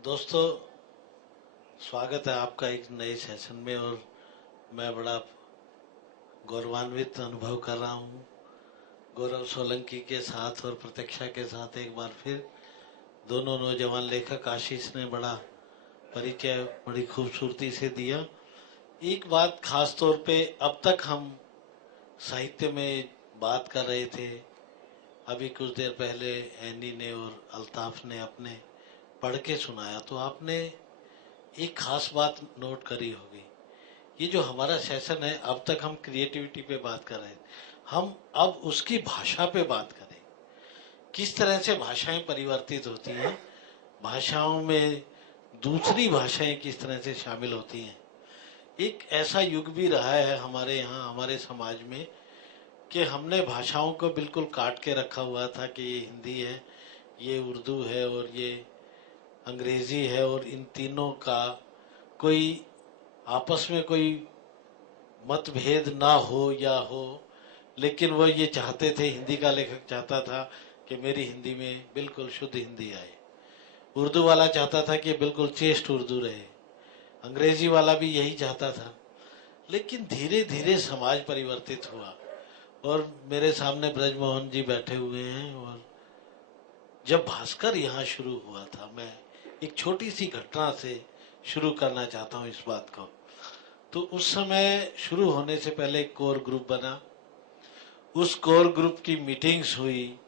दोस्तों, स्वागत है आपका एक नए सेशन में। और मैं बड़ा गौरवान्वित अनुभव कर रहा हूँ गौरव सोलंकी के साथ और प्रतीक्षा के साथ। एक बार फिर दोनों नौजवान लेखक आशीष ने बड़ा परिचय बड़ी खूबसूरती से दिया। एक बात खास तौर पे, अब तक हम साहित्य में बात कर रहे थे, अभी कुछ देर पहले एनी ने और अल्ताफ ने अपने पढ़ के सुनाया, तो आपने एक खास बात नोट करी होगी। ये जो हमारा सेशन है, अब तक हम क्रिएटिविटी पे बात कर रहे हैं, हम अब उसकी भाषा पे बात करें। किस तरह से भाषाएं परिवर्तित होती हैं, भाषाओं में दूसरी भाषाएं किस तरह से शामिल होती हैं। एक ऐसा युग भी रहा है हमारे यहाँ, हमारे समाज में, कि हमने भाषाओं को बिल्कुल काट के रखा हुआ था कि ये हिंदी है, ये उर्दू है और ये अंग्रेजी है, और इन तीनों का कोई आपस में कोई मतभेद ना हो या हो। लेकिन वो ये चाहते थे, हिंदी का लेखक चाहता था कि मेरी हिंदी में बिल्कुल शुद्ध हिंदी आए, उर्दू वाला चाहता था कि बिल्कुल चेस्ट उर्दू रहे, अंग्रेजी वाला भी यही चाहता था। लेकिन धीरे धीरे समाज परिवर्तित हुआ, और मेरे सामने ब्रजमोहन जी बैठे हुए हैं। और जब भास्कर यहाँ शुरू हुआ था, मैं एक छोटी सी घटना से शुरू करना चाहता हूँ इस बात को। तो उस समय शुरू होने से पहले एक कोर ग्रुप बना, उस कोर ग्रुप की मीटिंग्स हुई,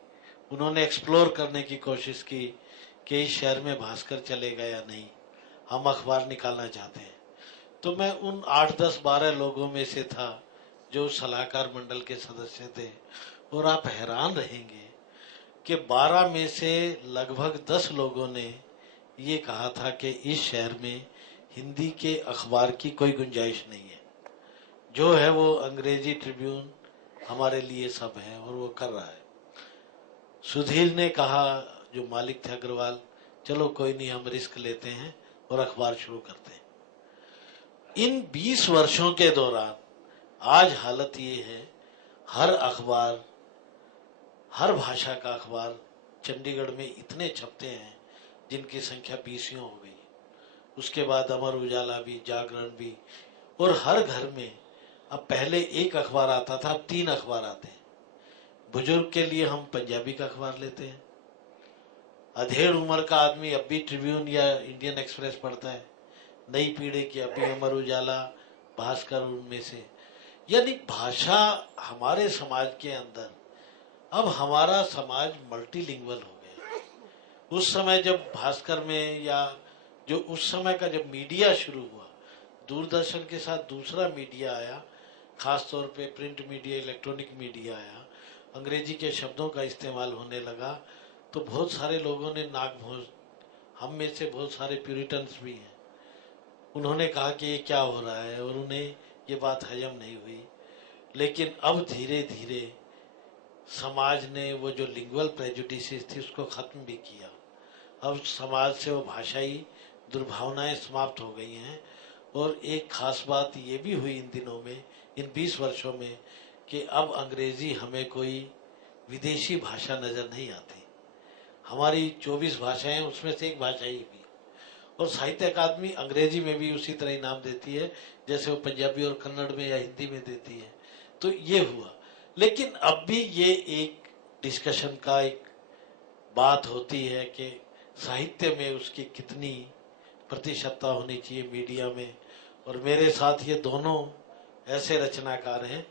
उन्होंने एक्सप्लोर करने की कोशिश की कि इस शहर में भास्कर चलेगा या नहीं, हम अखबार निकालना चाहते हैं। तो मैं उन 8, 10, 12 लोगों में से था जो सलाहकार मंडल के सदस्य थे। और आप हैरान रहेंगे कि 12 में से लगभग 10 लोगों ने ये कहा था कि इस शहर में हिंदी के अखबार की कोई गुंजाइश नहीं है, जो है वो अंग्रेजी ट्रिब्यून हमारे लिए सब है, और वो कर रहा है। सुधीर ने कहा, जो मालिक थे अग्रवाल, चलो कोई नहीं, हम रिस्क लेते हैं और अखबार शुरू करते हैं। इन 20 वर्षों के दौरान आज हालत ये है, हर अखबार, हर भाषा का अखबार चंडीगढ़ में इतने छपते हैं जिनकी संख्या 20 हो गई। उसके बाद अमर उजाला भी, जागरण भी, और हर घर में अब पहले एक अखबार आता था, अब 3 अखबार आते हैं। बुजुर्ग के लिए हम पंजाबी का अखबार लेते हैं, अधेड़ उम्र का आदमी अब भी ट्रिब्यून या इंडियन एक्सप्रेस पढ़ता है, नई पीढ़ी की अब भी अमर उजाला, भास्कर, उनमें से। यानी भाषा हमारे समाज के अंदर, अब हमारा समाज मल्टीलिंगुअल हो गया। उस समय जब भास्कर में, या जो उस समय का जब मीडिया शुरू हुआ, दूरदर्शन के साथ दूसरा मीडिया आया, खास तौर पे प्रिंट मीडिया, इलेक्ट्रॉनिक मीडिया आया, अंग्रेजी के शब्दों का इस्तेमाल होने लगा, तो बहुत सारे लोगों ने नाक भौं, हम में से बहुत सारे प्यूरिटन्स भी हैं, उन्होंने कहा कि ये क्या हो रहा है, और उन्हें ये बात हजम नहीं हुई। लेकिन अब धीरे धीरे समाज ने वो जो लिंगुअल प्रेजुडिसेस थी उसको खत्म भी किया। अब समाज से वो भाषाई दुर्भावनाएं समाप्त हो गई हैं। और एक खास बात ये भी हुई इन दिनों में, इन 20 वर्षों में, कि अब अंग्रेजी हमें कोई विदेशी भाषा नजर नहीं आती। हमारी 24 भाषाएं, उसमें से एक भाषा ही भी। और साहित्य अकादमी अंग्रेजी में भी उसी तरह इनाम देती है जैसे वो पंजाबी और कन्नड़ में या हिंदी में देती है। तो ये हुआ। लेकिन अब भी ये एक डिस्कशन का एक बात होती है कि साहित्य में उसकी कितनी प्रतिशतता होनी चाहिए मीडिया में। और मेरे साथ ये दोनों ऐसे रचनाकार हैं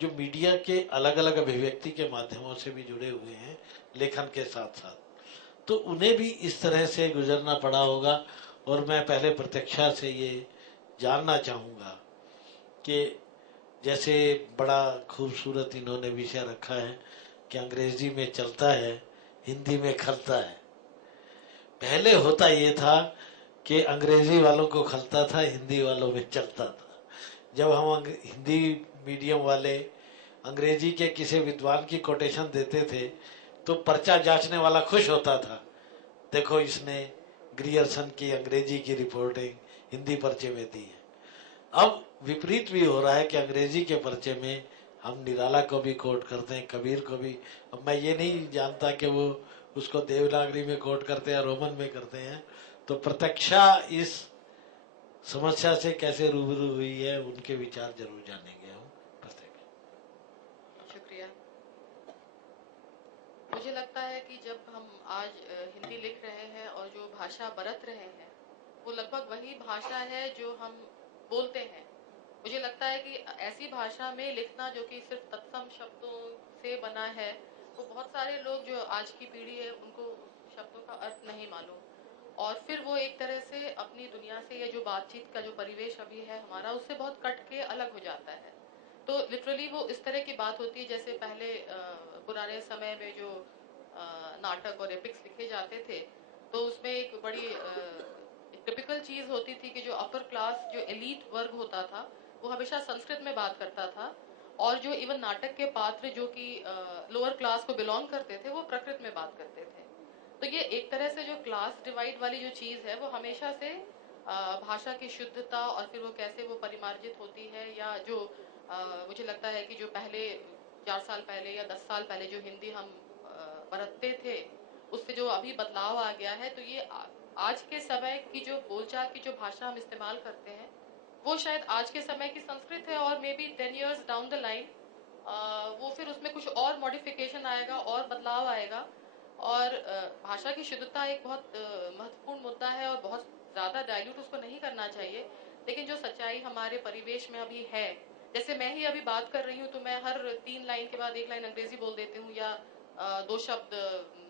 जो मीडिया के अलग अलग अभिव्यक्ति के माध्यमों से भी जुड़े हुए हैं लेखन के साथ साथ, तो उन्हें भी इस तरह से गुजरना पड़ा होगा। और मैं पहले प्रतीक्षा से ये जानना चाहूँगा कि जैसे बड़ा खूबसूरत इन्होंने विषय रखा है कि अंग्रेजी में चलता है, हिंदी में खलता है। पहले होता ये था कि अंग्रेजी वालों को खलता था, हिंदी वालों में चलता था। जब हम हिंदी मीडियम वाले अंग्रेजी के किसी विद्वान की कोटेशन देते थे तो पर्चा जांचने वाला खुश होता था, देखो इसने ग्रियर्सन की अंग्रेजी की रिपोर्टिंग हिंदी पर्चे में दी है। अब विपरीत भी हो रहा है कि अंग्रेजी के पर्चे में हम निराला को भी कोट करते हैं, कबीर को भी। अब मैं ये नहीं जानता कि वो उसको देवनागरी में कोट करते हैं या रोमन में करते हैं, तो प्रतीक्षा इस समस्या से कैसे रूबरू हुई है, उनके विचार जरूर जानेंगे हम। प्रतीक्षा। शुक्रिया। मुझे लगता है कि जब हम आज हिंदी लिख रहे हैं और जो भाषा बरत रहे हैं वो लगभग वही भाषा है जो हम बोलते हैं। मुझे लगता है कि ऐसी भाषा में लिखना जो कि सिर्फ तत्सम शब्दों से बना है, वो बहुत सारे लोग जो आज की पीढ़ी है उनको शब्दों का अर्थ नहीं मालूम, और फिर वो एक तरह से अपनी दुनिया से या जो बातचीत का जो परिवेश अभी है हमारा, उससे बहुत कट के अलग हो जाता है। तो लिटरली वो इस तरह की बात होती है जैसे पहले पुराने समय में जो नाटक और एपिक्स लिखे जाते थे, तो उसमें एक बड़ी टिपिकल चीज होती थी कि जो अपर क्लास जो एलीट वर्ग होता था वो हमेशा संस्कृत में बात करता था, और जो इवन नाटक के पात्र जो कि लोअर क्लास को बिलोंग करते थे वो प्रकृत में बात करते थे। तो ये एक तरह से जो क्लास डिवाइड वाली जो चीज है वो हमेशा से भाषा की शुद्धता और फिर वो कैसे वो परिमार्जित होती है, या जो मुझे लगता है कि जो पहले 4 साल पहले या 10 साल पहले जो हिंदी हम बरतते थे उससे जो अभी बदलाव आ गया है, तो ये आज के समय की जो बोलचाल की जो भाषा हम इस्तेमाल करते हैं वो शायद आज के समय की संस्कृत है, और may be 10 years down the line वो फिर उसमें कुछ और मॉडिफिकेशन आएगा और बदलाव आएगा। और भाषा की शुद्धता एक बहुत महत्वपूर्ण मुद्दा है और बहुत ज़्यादा डाइल्यूट उसको नहीं करना चाहिए, लेकिन जो सच्चाई हमारे परिवेश में अभी है, जैसे मैं ही अभी बात कर रही हूँ तो मैं हर 3 लाइन के बाद 1 लाइन अंग्रेजी बोल देती हूँ, या 2 शब्द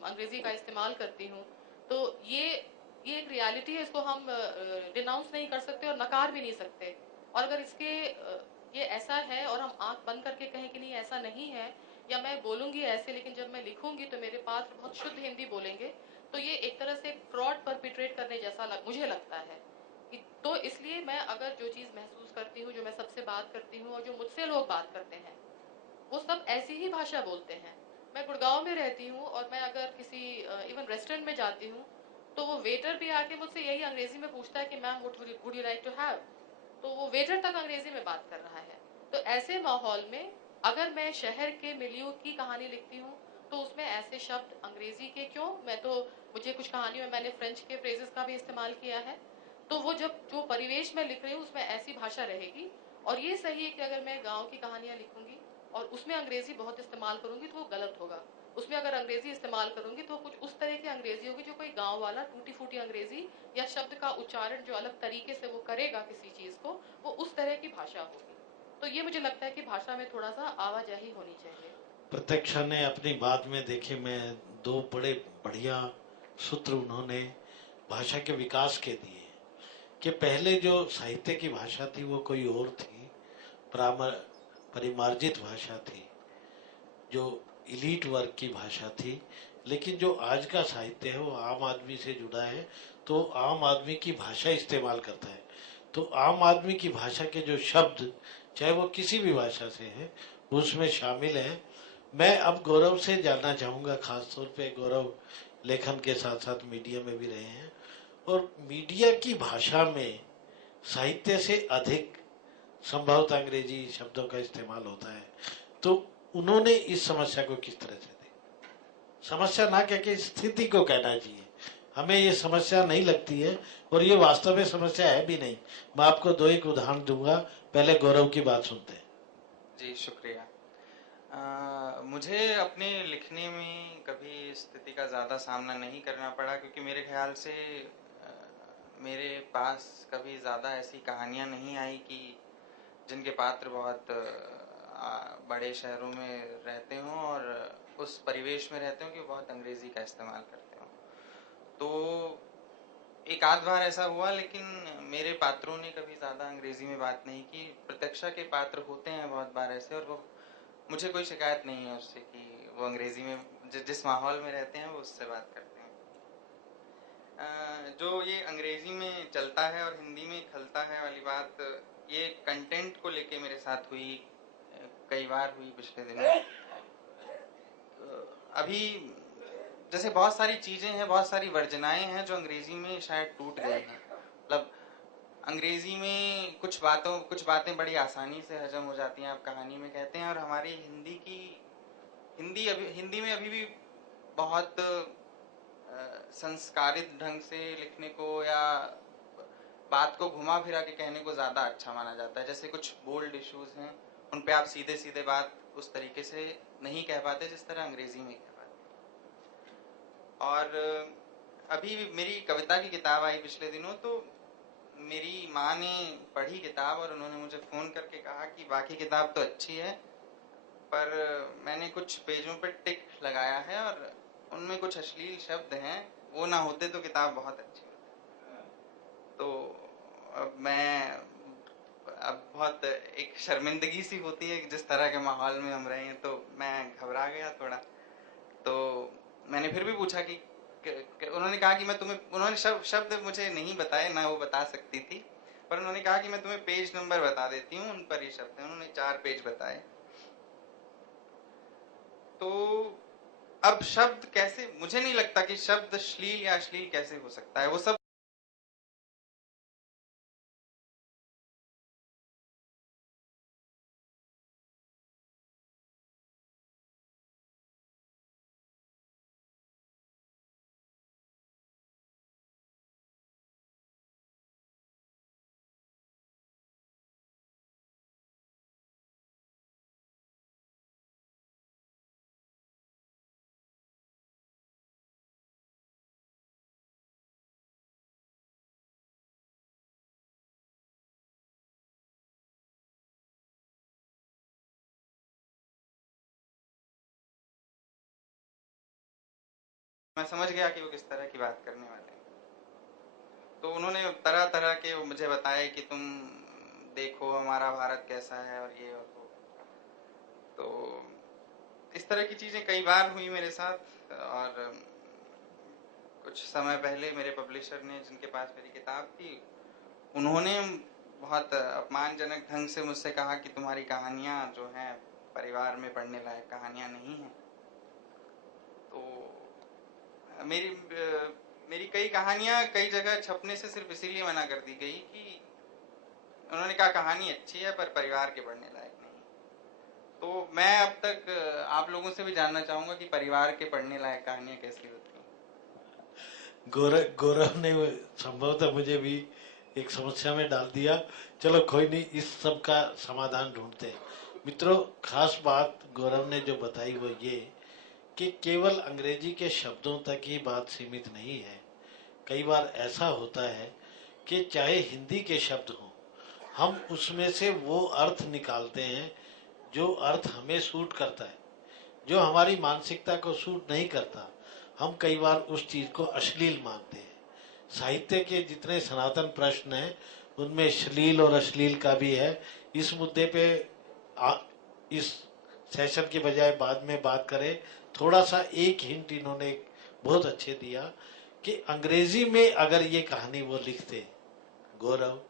अंग्रेजी का इस्तेमाल करती हूँ। तो ये एक रियलिटी है, इसको हम डिनाउंस नहीं कर सकते और नकार भी नहीं सकते। और अगर ये ऐसा है और हम आंख बंद करके कहें कि नहीं ऐसा नहीं है, या मैं बोलूंगी ऐसे लेकिन जब मैं लिखूंगी तो मेरे पात्र बहुत शुद्ध हिंदी बोलेंगे, तो ये एक तरह से फ्रॉड परपिट्रेट करने जैसा मुझे लगता है कि, तो इसलिए मैं अगर जो चीज़ महसूस करती हूँ, जो मैं सबसे बात करती हूँ और जो मुझसे लोग बात करते हैं वो सब ऐसी ही भाषा बोलते हैं। मैं गुड़गांव में रहती हूँ और मैं अगर किसी इवन रेस्टोरेंट में जाती हूँ तो वो वेटर भी आके मुझसे यही अंग्रेजी में पूछता है कि ma'am what would you like to have, तो वो वेटर तक अंग्रेजी में बात कर रहा है। तो ऐसे माहौल में अगर मैं शहर के मिलियो की कहानी लिखती हूँ तो उसमें ऐसे शब्द अंग्रेजी के क्यों, मैं तो मुझे कुछ कहानियों में मैंने फ्रेंच के फ्रेजेस का भी इस्तेमाल किया है। तो वो जब जो परिवेश में लिख रही हूँ उसमें ऐसी भाषा रहेगी। और ये सही है कि अगर मैं गाँव की कहानियां लिखूंगी और उसमें अंग्रेजी बहुत इस्तेमाल करूंगी तो वो गलत होगा। उसमें अगर अंग्रेजी इस्तेमाल करूंगी तो कुछ उस तरह की अंग्रेजी होगी जो कोई गांव वाला टूटी फूटी अंग्रेजी, या शब्द का उच्चारण जो अलग तरीके से वो करेगा किसी चीज को, वो उस तरह की भाषा होगी। तो ये मुझे लगता है कि भाषा में थोड़ा सा आवाजाही होनी चाहिए। प्रतीक्षा ने अपनी बात में देखे मैं दो बड़े बढ़िया सूत्र उन्होंने भाषा के विकास के दिए कि पहले जो साहित्य की भाषा थी वो कोई और थी, परिमार्जित भाषा थी, जो इलीट वर्ग की भाषा थी। लेकिन जो आज का साहित्य है वो आम आदमी से जुड़ा है, तो आम आदमी की भाषा इस्तेमाल करता है। तो आम आदमी की भाषा के जो शब्द, चाहे वो किसी भी भाषा से है, उसमें शामिल है। मैं अब गौरव से जानना चाहूंगा, खासतौर पे गौरव लेखन के साथ साथ मीडिया में भी रहे हैं, और मीडिया की भाषा में साहित्य से अधिक संभवतः अंग्रेजी शब्दों का इस्तेमाल होता है। तो उन्होंने इस समस्या को किस तरह से देखा? समस्या ना कह के स्थिति को कहना चाहिए, हमें ये समस्या नहीं लगती है और ये वास्तव में समस्या है भी नहीं। मैं आपको दो एक उदाहरण दूंगा, पहले गौरव की बात सुनते हैं। जी शुक्रिया। मुझे अपने लिखने में कभी स्थिति का ज़्यादा सामना नहीं करना पड़ा, क्योंकि मेरे ख्याल से मेरे पास कभी ज़्यादा ऐसी कहानियाँ नहीं आई कि जिनके पात्र बहुत बड़े शहरों में रहते हों और उस परिवेश में रहते हों कि बहुत अंग्रेज़ी का इस्तेमाल करते हों। तो एक आध बार ऐसा हुआ, लेकिन मेरे पात्रों ने कभी ज़्यादा अंग्रेज़ी में बात नहीं की। प्रतीक्षा के पात्र होते हैं बहुत बार ऐसे, और वो मुझे कोई शिकायत नहीं है उससे कि वो अंग्रेज़ी में जिस माहौल में रहते हैं वो उससे बात करते हैं। जो ये अंग्रेज़ी में चलता है और हिंदी में खलता है वाली बात, ये कंटेंट को लेके मेरे साथ हुई, कई बार हुई पिछले दिनों। अभी जैसे बहुत सारी चीज़ें हैं, बहुत सारी वर्जनाएं हैं जो अंग्रेज़ी में शायद टूट गई हैं। मतलब अंग्रेज़ी में कुछ बातें बड़ी आसानी से हजम हो जाती हैं, आप कहानी में कहते हैं, और हमारी हिंदी में अभी भी बहुत संस्कारित ढंग से लिखने को या बात को घुमा फिरा के कहने को ज़्यादा अच्छा माना जाता है। जैसे कुछ बोल्ड इश्यूज हैं, उन पे आप सीधे सीधे बात उस तरीके से नहीं कह पाते जिस तरह अंग्रेजी में कह पाते। और अभी मेरी कविता की किताब आई पिछले दिनों, तो मेरी माँ ने पढ़ी किताब और उन्होंने मुझे फ़ोन करके कहा कि बाकी किताब तो अच्छी है, पर मैंने कुछ पेजों पे टिक लगाया है और उनमें कुछ अश्लील शब्द हैं, वो ना होते तो किताब बहुत अच्छी होती। तो अब बहुत एक शर्मिंदगी सी होती है कि जिस तरह के माहौल में हम रहे हैं, तो मैं घबरा गया थोड़ा। तो मैंने फिर भी पूछा कि उन्होंने कहा कि मैं तुम्हें, उन्होंने शब्द मुझे नहीं बताए, ना वो बता सकती थी, पर उन्होंने कहा कि मैं तुम्हें पेज नंबर बता देती हूँ, उन पर ये शब्द हैं। उन्होंने 4 पेज बताए। तो अब शब्द कैसे, मुझे नहीं लगता कि शब्द श्लील या अश्लील कैसे हो सकता है। वो सब मैं समझ गया कि वो किस तरह की बात करने वाले हैं। तो उन्होंने तरह तरह के मुझे बताया कि तुम देखो हमारा भारत कैसा है और ये और वो। तो इस तरह की चीज़ें कई बार हुई मेरे साथ। और कुछ समय पहले मेरे पब्लिशर ने, जिनके पास मेरी किताब थी, उन्होंने बहुत अपमानजनक ढंग से मुझसे कहा कि तुम्हारी कहानियाँ जो हैं परिवार में पढ़ने लायक कहानियाँ नहीं हैं। तो मेरी कई कहानियाँ कई जगह छपने से सिर्फ इसीलिए मना कर दी गई कि उन्होंने कहा कहानी अच्छी है पर परिवार के पढ़ने लायक नहीं। तो मैं अब तक आप लोगों से भी जानना चाहूँगा कि परिवार के पढ़ने लायक कहानियाँ कैसी होती हैं। गौरव ने संभवतः मुझे भी एक समस्या में डाल दिया। चलो कोई नहीं, इस सब का समाधान ढूंढते हैं। मित्रों, खास बात गौरव ने जो बताई वो ये कि केवल अंग्रेजी के शब्दों तक ही बात सीमित नहीं है। कई बार ऐसा होता है कि चाहे हिंदी के शब्द हों, हम उसमें से वो अर्थ निकालते हैं जो अर्थ हमें सूट करता है। जो हमारी मानसिकता को सूट नहीं करता, हम कई बार उस चीज को अश्लील मानते हैं। साहित्य के जितने सनातन प्रश्न हैं उनमें श्लील और अश्लील का भी है। इस मुद्दे पे इस सेशन के बजाय बाद में बात करें। थोड़ा सा एक हिंट इन्होंने बहुत अच्छे दिया कि अंग्रेजी में अगर ये कहानी वो लिखते, गौरव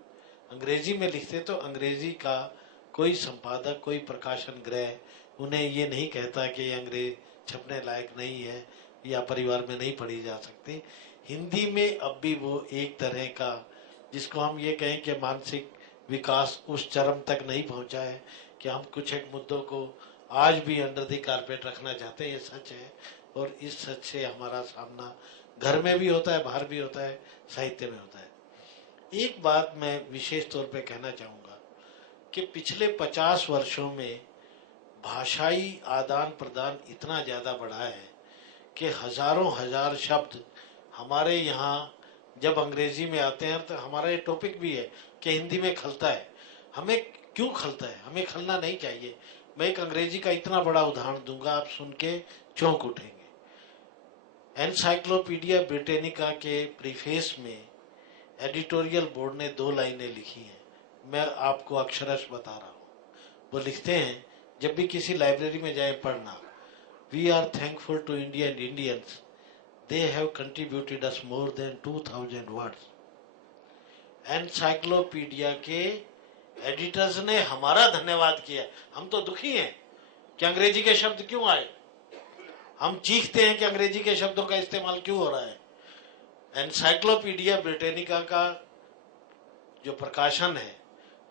अंग्रेजी में लिखते, तो अंग्रेजी का कोई संपादक, कोई प्रकाशन गृह उन्हें ये नहीं कहता कि ये अंग्रेज छपने लायक नहीं है या परिवार में नहीं पढ़ी जा सकती। हिंदी में अब भी वो एक तरह का, जिसको हम ये कहें कि मानसिक विकास उस चरम तक नहीं पहुंचा है कि हम कुछ एक मुद्दों को आज भी अंडर द कारपेट रखना चाहते हैं। ये सच है और इस सच से हमारा सामना घर में भी होता है, बाहर भी होता है, साहित्य में होता है। एक बात मैं विशेष तौर पे कहना चाहूंगा कि पिछले 50 वर्षों में भाषाई आदान प्रदान इतना ज्यादा बढ़ा है कि हजारों हजार शब्द हमारे यहाँ जब अंग्रेजी में आते हैं, तो हमारा ये टॉपिक भी है कि हिंदी में खलता है। हमें क्यों खलता है? हमें खलना नहीं चाहिए। मैं एक अंग्रेजी का इतना बड़ा उदाहरण दूंगा, आप सुन के चौंक उठेंगे। एनसाइक्लोपीडिया ब्रिटेनिका के प्रीफेस में एडिटोरियल बोर्ड ने 2 लाइनें लिखी हैं। मैं आपको अक्षरश बता रहा हूँ। वो लिखते हैं, जब भी किसी लाइब्रेरी में जाए पढ़ना, we are thankful to India and Indians, they have contributed us more than 2000 words. Encyclopedia के एडिटर्स ने हमारा धन्यवाद किया। हम तो दुखी हैं कि अंग्रेजी के शब्द क्यों आए। हम चीखते हैं कि अंग्रेजी के शब्दों का इस्तेमाल क्यों हो रहा है। एनसाइक्लोपीडिया ब्रिटेनिका का जो प्रकाशन है,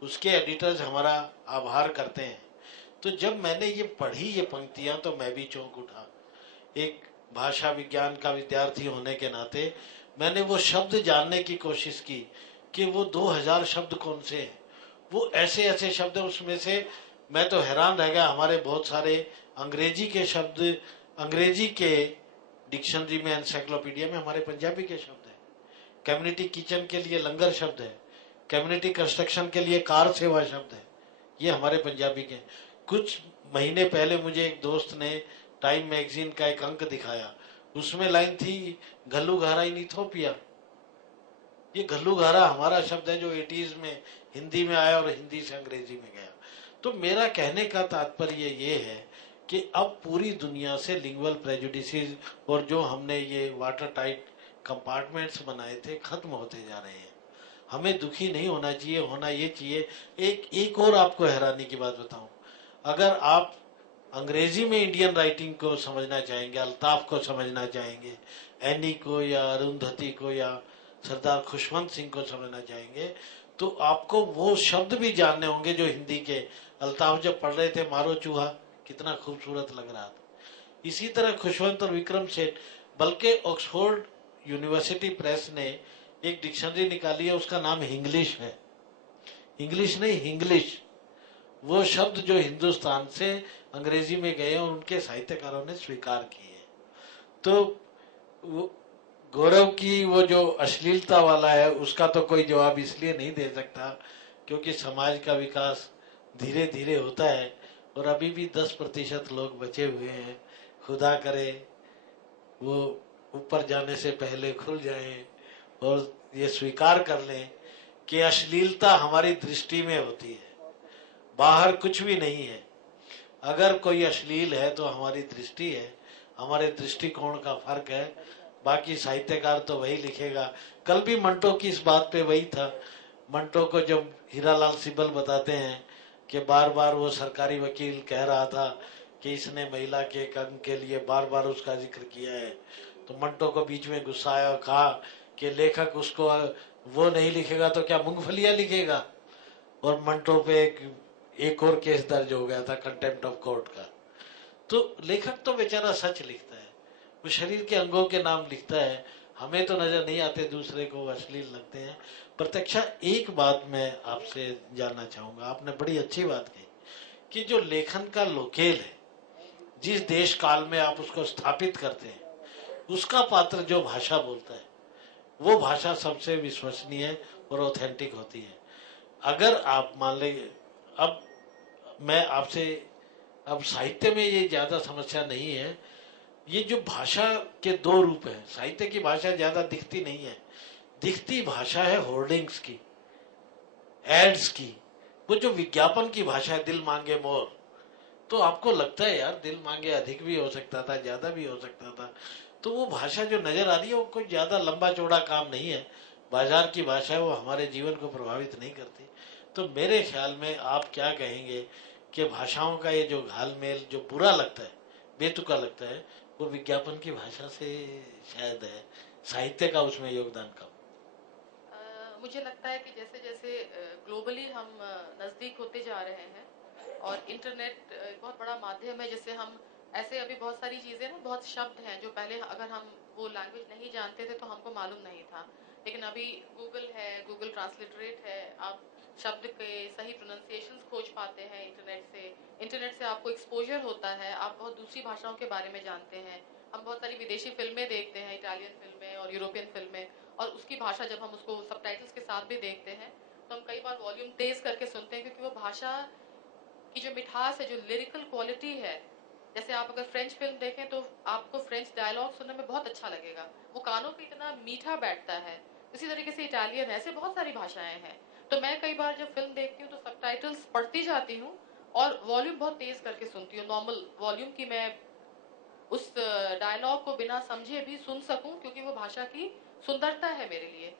उसके एडिटर्स हमारा आभार करते हैं। तो जब मैंने ये पढ़ी ये पंक्तियां, तो मैं भी चौंक उठा। एक भाषा विज्ञान का विद्यार्थी होने के नाते मैंने वो शब्द जानने की कोशिश की कि वो 2000 शब्द कौन से हैं। वो ऐसे ऐसे शब्द हैं, उसमें से मैं तो हैरान रह गया। हमारे बहुत सारे अंग्रेजी के शब्द, अंग्रेजी के डिक्शनरी में, एनसाइक्लोपीडिया में हमारे पंजाबी के शब्द हैं। कम्युनिटी किचन के लिए लंगर शब्द है, कम्युनिटी कंस्ट्रक्शन के लिए कार सेवा शब्द है, ये हमारे पंजाबी के। कुछ महीने पहले मुझे एक दोस्त ने टाइम मैगजीन का एक अंक दिखाया, उसमें लाइन थी घल्लू घारा इन इथोपिया। ये घल्लू घारा हमारा शब्द है जो 80s में हिंदी में आया और हिंदी से अंग्रेजी में गया। तो मेरा कहने का तात्पर्य ये है कि अब पूरी दुनिया से लिंगुअल प्रेजुडिसेस और जो हमने ये वाटर टाइट कंपार्टमेंट्स बनाए थे खत्म होते जा रहे हैं। हमें दुखी नहीं होना चाहिए, होना ये चाहिए। एक और आपको हैरानी की बात बताऊं, अगर आप अंग्रेजी में इंडियन राइटिंग को समझना चाहेंगे, अल्ताफ को समझना चाहेंगे, एनी को या अरुंधति को या सरदार खुशवंत सिंह को समझना चाहेंगे, तो आपको वो शब्द भी जानने होंगे जो हिंदी के। अल्ताफ जब पढ़ रहे थे मारो चूहा, कितना खूबसूरत लग रहा था। इसी तरह खुशवंत और विक्रम सेठ, बल्कि ऑक्सफोर्ड यूनिवर्सिटी प्रेस ने एक डिक्शनरी निकाली है, उसका नाम इंग्लिश है। इंग्लिश नहीं, हिंग्लिश। वो शब्द जो हिंदुस्तान से अंग्रेजी में गए और उनके साहित्यकारों ने स्वीकार किए। तो गौरव की वो जो अश्लीलता वाला है उसका तो कोई जवाब इसलिए नहीं दे सकता क्योंकि समाज का विकास धीरे धीरे होता है और अभी भी 10% लोग बचे हुए हैं। खुदा करे वो ऊपर जाने से पहले खुल जाएं और ये स्वीकार कर लें कि अश्लीलता हमारी दृष्टि में होती है, बाहर कुछ भी नहीं है। अगर कोई अश्लील है तो हमारी दृष्टि है, हमारे दृष्टिकोण का फर्क है। बाकी साहित्यकार तो वही लिखेगा। कल भी मंटो की इस बात पे वही था। मंटो को जब हीरालाल सिब्बल बताते हैं कि बार बार वो सरकारी वकील कह रहा था कि इसने महिला के अंग के लिए बार बार उसका जिक्र किया है, तो मंटो को बीच में गुस्सा आया और कहा कि लेखक उसको वो नहीं लिखेगा तो क्या मूंगफलियां लिखेगा। और मंटो पे एक और केस दर्ज हो गया था, कंटेम्प्ट ऑफ कोर्ट का। तो लेखक तो बेचारा सच लिखता है, वो शरीर के अंगों के नाम लिखता है, हमें तो नजर नहीं आते, दूसरे को अश्लील लगते हैं। प्रत्यक्षा, एक बात मैं आपसे जानना चाहूंगा, आपने बड़ी अच्छी बात कही कि जो लेखन का लोकेल है, जिस देश काल में आप उसको स्थापित करते हैं, उसका पात्र जो भाषा बोलता है वो भाषा सबसे विश्वसनीय और ऑथेंटिक होती है। अगर आप मान लें, अब मैं आपसे, अब साहित्य में ये ज्यादा समस्या नहीं है। ये जो भाषा के दो रूप हैं, साहित्य की भाषा ज्यादा दिखती नहीं है, दिखती भाषा है होर्डिंग्स की, एड्स की। वो जो विज्ञापन की भाषा है, दिल मांगे मोर, तो आपको लगता है यार दिल मांगे अधिक भी हो सकता था, ज्यादा भी हो सकता था। तो वो भाषा जो नजर आ रही है वो कोई ज्यादा लंबा चौड़ा काम नहीं है। बाजार की भाषा है, वो हमारे जीवन को प्रभावित नहीं करती। तो मेरे ख्याल में आप क्या कहेंगे कि भाषाओं का ये जो घालमेल जो बुरा लगता है, बेतुका लगता है, वो विज्ञापन की भाषा से शायद है, साहित्य का उसमें योगदान कम। मुझे लगता है कि जैसे जैसे ग्लोबली हम नज़दीक होते जा रहे हैं और इंटरनेट एक बहुत बड़ा माध्यम है, जिससे हम ऐसे अभी बहुत सारी चीज़ें ना, बहुत शब्द हैं जो पहले अगर हम वो लैंग्वेज नहीं जानते थे तो हमको मालूम नहीं था, लेकिन अभी गूगल है, गूगल ट्रांसलिटरेट है, आप शब्द के सही प्रोनाउंसिएशंस खोज पाते हैं इंटरनेट से आपको एक्सपोजर होता है, आप बहुत दूसरी भाषाओं के बारे में जानते हैं। हम बहुत सारी विदेशी फिल्में देखते हैं, इटालियन फिल्में और यूरोपियन फिल्में, और उसकी भाषा जब हम उसको सबटाइटल्स के साथ भी देखते हैं तो हम कई बार वॉल्यूम तेज करके सुनते हैं, क्योंकि वो भाषा की जो मिठास है, जो लिरिकल क्वालिटी है, जैसे आप अगर फ्रेंच फिल्म देखें तो आपको फ्रेंच डायलॉग सुनने में बहुत अच्छा लगेगा, वो कानों पे इतना मीठा बैठता है। इसी तरीके से इटालियन है, ऐसे बहुत सारी भाषाएं हैं। तो मैं कई बार जब फिल्म देखती हूँ तो सबटाइटल्स पढ़ती जाती हूँ और वॉल्यूम बहुत तेज करके सुनती हूँ, नॉर्मल वॉल्यूम की, मैं उस डायलॉग को बिना समझे भी सुन सकूं, क्योंकि वो भाषा की सुंदरता है मेरे लिए।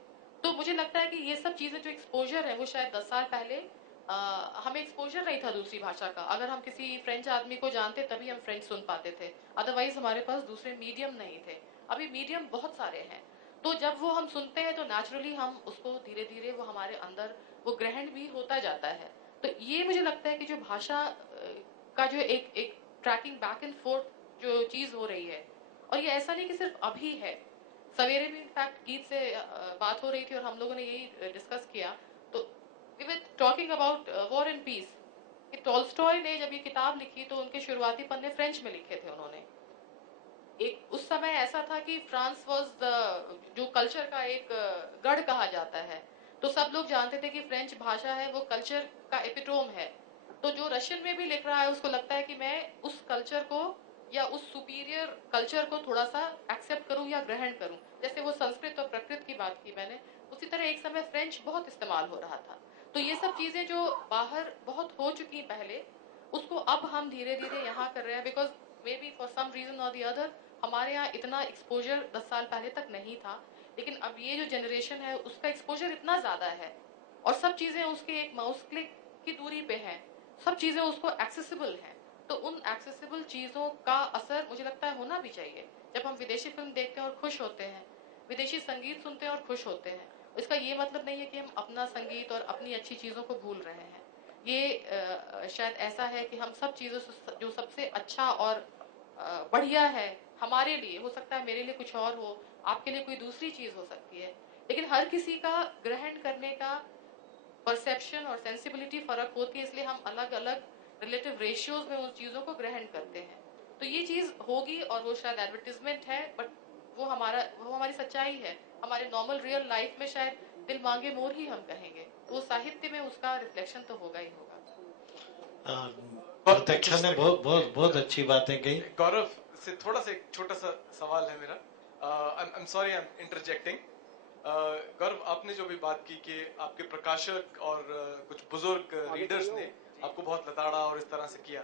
तो मुझे लगता है कि ये सब चीजें जो एक्सपोजर है, वो शायद 10 साल पहले हमें एक्सपोजर नहीं था दूसरी भाषा का। अगर हम किसी फ्रेंच आदमी को जानते तभी हम फ्रेंच सुन पाते थे, अदरवाइज हमारे पास दूसरे मीडियम नहीं थे। अभी मीडियम बहुत सारे हैं, तो जब वो हम सुनते हैं तो नेचुरली हम उसको धीरे धीरे वो हमारे अंदर वो ग्रहण भी होता जाता है। तो ये मुझे लगता है कि जो भाषा का जो एक एक ट्रैकिंग बैक एंड फोर्थ जो चीज हो रही है, और ये ऐसा नहीं कि सिर्फ अभी है, सवेरे भी इनफैक्ट गीत से बात हो रही थी और हम लोगों ने यही डिस्कस किया, तो we were talking about war and peace. कि टॉल्स्टॉय ने जब ये किताब लिखी तो उनके शुरुआती पन्ने फ्रेंच में लिखे थे उन्होंने। एक उस समय ऐसा था कि फ्रांस वाज जो कल्चर का एक गढ़ कहा जाता है, तो सब लोग जानते थे कि फ्रेंच भाषा है वो कल्चर का एपिटोम है। तो जो रशियन में भी लिख रहा है उसको लगता है कि मैं उस कल्चर को या उस सुपीरियर कल्चर को थोड़ा सा एक्सेप्ट करूं या ग्रहण करूं। जैसे वो संस्कृत और प्रकृत की बात की मैंने, उसी तरह एक समय फ्रेंच बहुत इस्तेमाल हो रहा था। तो ये सब चीजें जो बाहर बहुत हो चुकी पहले, उसको अब हम धीरे धीरे यहाँ कर रहे हैं, because maybe for some reason or the other हमारे यहाँ इतना एक्सपोजर 10 साल पहले तक नहीं था, लेकिन अब ये जो जनरेशन है उसका एक्सपोजर इतना ज्यादा है और सब चीजें उसके एक माउस क्लिक की दूरी पे हैं, सब चीजें उसको एक्सेसिबल हैं। तो उन एक्सेसिबल चीजों का असर मुझे लगता है होना भी चाहिए। जब हम विदेशी फिल्म देखते हैं और खुश होते हैं, विदेशी संगीत सुनते हैं और खुश होते हैं, इसका ये मतलब नहीं है कि हम अपना संगीत और अपनी अच्छी चीजों को भूल रहे हैं। ये शायद ऐसा है कि हम सब चीजों से जो सबसे अच्छा और बढ़िया है हमारे लिए, हो सकता है मेरे लिए कुछ और हो, आपके लिए कोई दूसरी चीज हो सकती है, लेकिन हर किसी का ग्रहण करने का परसेप्शन और सेंसिबिलिटी फर्क होती है, इसलिए हम अलग अलग रिलेटिव रेशियोज में उन चीजों को ग्रहण करते हैं। तो ये चीज होगी और वो शायद एडवर्टीजमेंट है, बट वो हमारी सच्चाई है। हमारे नॉर्मल रियल लाइफ में शायद दिल मांगे मोर ही हम कहेंगे, वो साहित्य में उसका रिफ्लेक्शन तो होगा ही होगा। प्रतीक्षा ने बहुत बहुत बहुत अच्छी बातें कही। गौरव से थोड़ा सा एक छोटा सा सवाल है मेरा। I am sorry, I am interjecting. Gaurav, आपने जो भी बात की कि आपके प्रकाशक और कुछ बुजुर्ग रीडर्स ने आपको बहुत लताड़ा और इस तरह से किया,